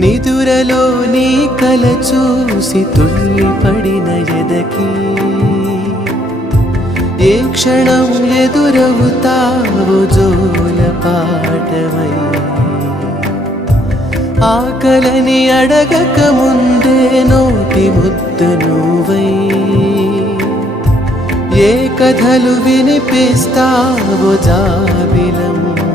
నిదురలో నీ కల చూసి తుళ్ళిపడిన ఎదకి ఏ క్షణం ఎదురవుతావో జోల పాటవై ఆకలని అడగక ముందే నోటి ముద్ద నువ్వై ఏ కథలు వినిపిస్తావో జాబిలమ్మ